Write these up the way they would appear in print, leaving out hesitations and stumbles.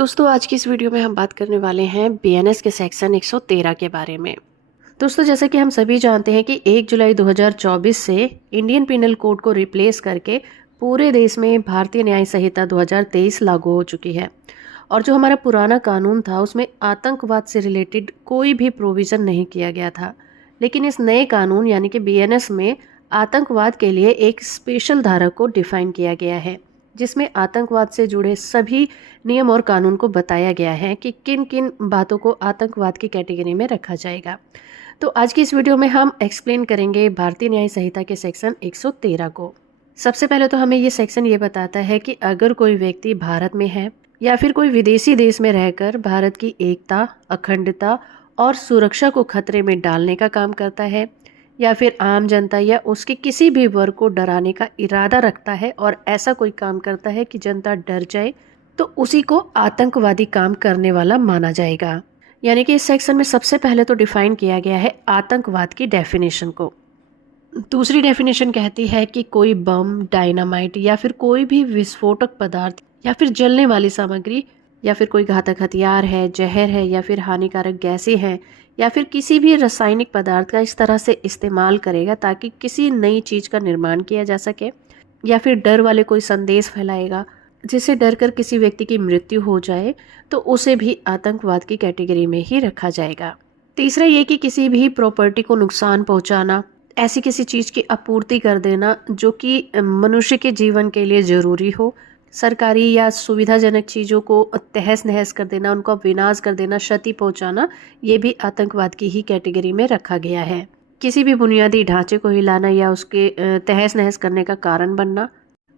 दोस्तों आज की इस वीडियो में हम बात करने वाले हैं बीएनएस के सेक्शन 113 के बारे में। दोस्तों जैसा कि हम सभी जानते हैं कि 1 जुलाई 2024 से इंडियन पिनल कोड को रिप्लेस करके पूरे देश में भारतीय न्याय संहिता 2023 लागू हो चुकी है। और जो हमारा पुराना कानून था उसमें आतंकवाद से रिलेटेड कोई भी प्रोविज़न नहीं किया गया था, लेकिन इस नए कानून यानी कि बीएनएस में आतंकवाद के लिए एक स्पेशल धारा को डिफाइन किया गया है, जिसमें आतंकवाद से जुड़े सभी नियम और कानून को बताया गया है कि किन किन बातों को आतंकवाद की कैटेगरी में रखा जाएगा। तो आज की इस वीडियो में हम एक्सप्लेन करेंगे भारतीय न्याय संहिता के सेक्शन 113 को। सबसे पहले तो हमें ये सेक्शन ये बताता है कि अगर कोई व्यक्ति भारत में है या फिर कोई विदेशी देश में रहकर भारत की एकता, अखंडता और सुरक्षा को खतरे में डालने का काम करता है, या फिर आम जनता या उसके किसी भी वर्ग को डराने का इरादा रखता है और ऐसा कोई काम करता है कि जनता डर जाए, तो उसी को आतंकवादी काम करने वाला माना जाएगा। यानी कि इस सेक्शन में सबसे पहले तो डिफाइन किया गया है आतंकवाद की डेफिनेशन को। दूसरी डेफिनेशन कहती है कि कोई बम, डायनामाइट या फिर कोई भी विस्फोटक पदार्थ या फिर जलने वाली सामग्री या फिर कोई घातक हथियार है, जहर है या फिर हानिकारक गैसें हैं या फिर किसी भी रासायनिक पदार्थ का इस तरह से इस्तेमाल करेगा ताकि किसी नई चीज़ का निर्माण किया जा सके, या फिर डर वाले कोई संदेश फैलाएगा जिससे डर कर किसी व्यक्ति की मृत्यु हो जाए, तो उसे भी आतंकवाद की कैटेगरी में ही रखा जाएगा। तीसरा ये कि किसी भी प्रॉपर्टी को नुकसान पहुंचाना, ऐसी किसी चीज़ की आपूर्ति कर देना जो कि मनुष्य के जीवन के लिए ज़रूरी हो, सरकारी या सुविधाजनक चीज़ों को तहस नहस कर देना, उनका विनाश कर देना, क्षति पहुंचाना, ये भी आतंकवाद की ही कैटेगरी में रखा गया है। किसी भी बुनियादी ढांचे को हिलाना या उसके तहस नहस करने का कारण बनना,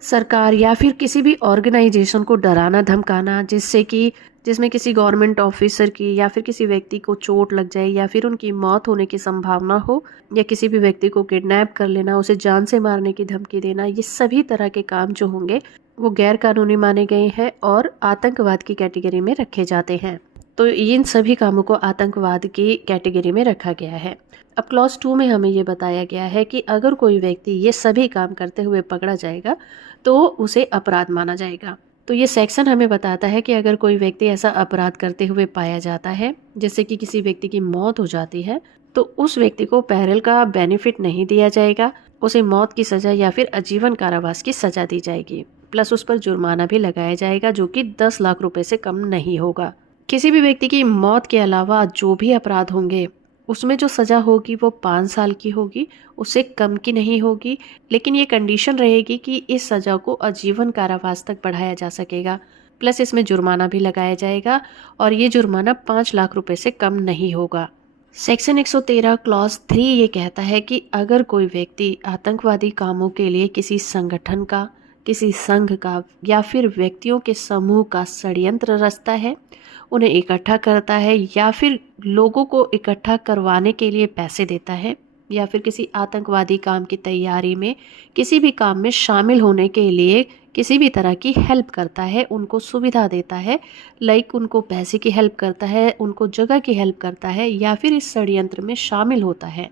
सरकार या फिर किसी भी ऑर्गेनाइजेशन को डराना धमकाना जिसमें किसी गवर्नमेंट ऑफिसर की या फिर किसी व्यक्ति को चोट लग जाए या फिर उनकी मौत होने की संभावना हो, या किसी भी व्यक्ति को किडनैप कर लेना, उसे जान से मारने की धमकी देना, ये सभी तरह के काम जो होंगे वो गैर कानूनी माने गए हैं और आतंकवाद की कैटेगरी में रखे जाते हैं। तो इन सभी कामों को आतंकवाद की कैटेगरी में रखा गया है। अब क्लॉज 2 में हमें ये बताया गया है कि अगर कोई व्यक्ति ये सभी काम करते हुए पकड़ा जाएगा तो उसे अपराध माना जाएगा। तो ये सेक्शन हमें बताता है कि अगर कोई व्यक्ति ऐसा अपराध करते हुए पाया जाता है जिससे कि किसी व्यक्ति की मौत हो जाती है, तो उस व्यक्ति को पैरोल का बेनिफिट नहीं दिया जाएगा, उसे मौत की सज़ा या फिर आजीवन कारावास की सज़ा दी जाएगी, प्लस उस पर जुर्माना भी लगाया जाएगा जो कि 10 लाख रुपए से कम नहीं होगा। किसी भी व्यक्ति की मौत के अलावा जो भी अपराध होंगे उसमें जो सज़ा होगी वो 5 साल की होगी, उससे कम की नहीं होगी, लेकिन ये कंडीशन रहेगी कि इस सज़ा को आजीवन कारावास तक बढ़ाया जा सकेगा, प्लस इसमें जुर्माना भी लगाया जाएगा और ये जुर्माना 5 लाख रुपए से कम नहीं होगा। सेक्शन 113 क्लॉज 3 ये कहता है कि अगर कोई व्यक्ति आतंकवादी कामों के लिए किसी संगठन का, किसी संघ का या फिर व्यक्तियों के समूह का षड्यंत्र रचता है, उन्हें इकट्ठा करता है या फिर लोगों को इकट्ठा करवाने के लिए पैसे देता है, या फिर किसी आतंकवादी काम की तैयारी में किसी भी काम में शामिल होने के लिए किसी भी तरह की हेल्प करता है, उनको सुविधा देता है, लाइक उनको पैसे की हेल्प करता है, उनको जगह की हेल्प करता है या फिर इस षड्यंत्र में शामिल होता है,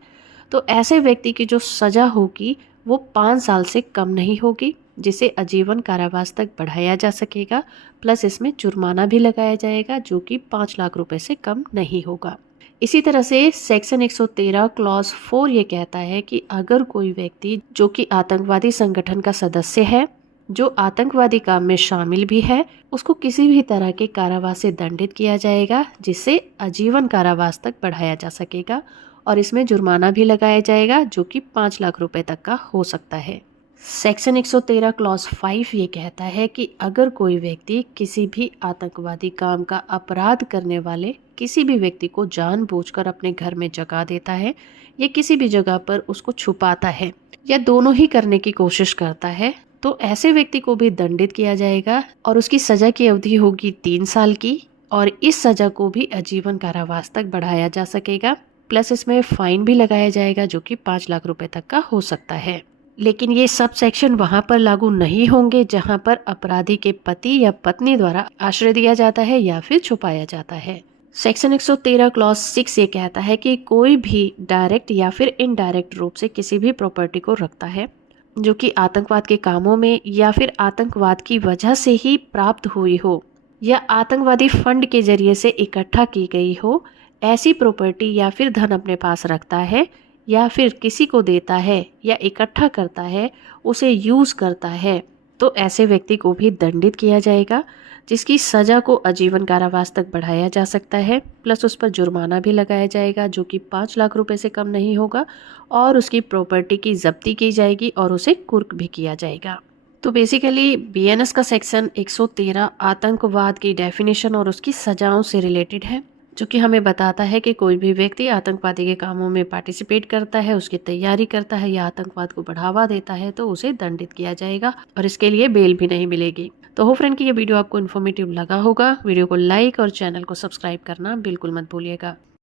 तो ऐसे व्यक्ति की जो सज़ा होगी वो 5 साल से कम नहीं होगी, जिसे आजीवन कारावास तक बढ़ाया जा सकेगा, प्लस इसमें जुर्माना भी लगाया जाएगा जो कि 5 लाख रुपए से कम नहीं होगा। इसी तरह से सेक्शन 113 क्लॉज 4 ये कहता है कि अगर कोई व्यक्ति जो कि आतंकवादी संगठन का सदस्य है, जो आतंकवादी काम में शामिल भी है, उसको किसी भी तरह के कारावास से दंडित किया जाएगा जिससे आजीवन कारावास तक बढ़ाया जा सकेगा और इसमें जुर्माना भी लगाया जाएगा जो कि 5 लाख रुपए तक का हो सकता है। सेक्शन 113 क्लॉज 5 ये कहता है कि अगर कोई व्यक्ति किसी भी आतंकवादी काम का अपराध करने वाले किसी भी व्यक्ति को जानबूझकर अपने घर में जगा देता है या किसी भी जगह पर उसको छुपाता है या दोनों ही करने की कोशिश करता है, तो ऐसे व्यक्ति को भी दंडित किया जाएगा और उसकी सजा की अवधि होगी 3 साल की और इस सजा को भी आजीवन कारावास तक बढ़ाया जा सकेगा, प्लस इसमें फाइन भी लगाया जाएगा जो कि 5 लाख रुपए तक का हो सकता है। लेकिन ये सब सेक्शन वहाँ पर लागू नहीं होंगे जहाँ पर अपराधी के पति या पत्नी द्वारा आश्रय दिया जाता है या फिर छुपाया जाता है। सेक्शन 113 क्लॉज 6 ये कहता है कि कोई भी डायरेक्ट या फिर इनडायरेक्ट रूप से किसी भी प्रॉपर्टी को रखता है जो कि आतंकवाद के कामों में या फिर आतंकवाद की वजह से ही प्राप्त हुई हो, या आतंकवादी फंड के जरिए से इकट्ठा की गई हो, ऐसी प्रॉपर्टी या फिर धन अपने पास रखता है या फिर किसी को देता है या इकट्ठा करता है, उसे यूज़ करता है, तो ऐसे व्यक्ति को भी दंडित किया जाएगा, जिसकी सज़ा को आजीवन कारावास तक बढ़ाया जा सकता है। प्लस उस पर जुर्माना भी लगाया जाएगा जो कि 5 लाख रुपए से कम नहीं होगा, और उसकी प्रॉपर्टी की जब्ती की जाएगी और उसे कुर्क भी किया जाएगा। तो बेसिकली बीएनएस का सेक्शन 113 आतंकवाद की डेफिनेशन और उसकी सजाओं से रिलेटेड है, जो कि हमें बताता है कि कोई भी व्यक्ति आतंकवादी के कामों में पार्टिसिपेट करता है, उसकी तैयारी करता है या आतंकवाद को बढ़ावा देता है, तो उसे दंडित किया जाएगा और इसके लिए बेल भी नहीं मिलेगी। तो हो फ्रेंड कि ये वीडियो आपको इन्फॉर्मेटिव लगा होगा। वीडियो को लाइक और चैनल को सब्सक्राइब करना बिल्कुल मत भूलिएगा।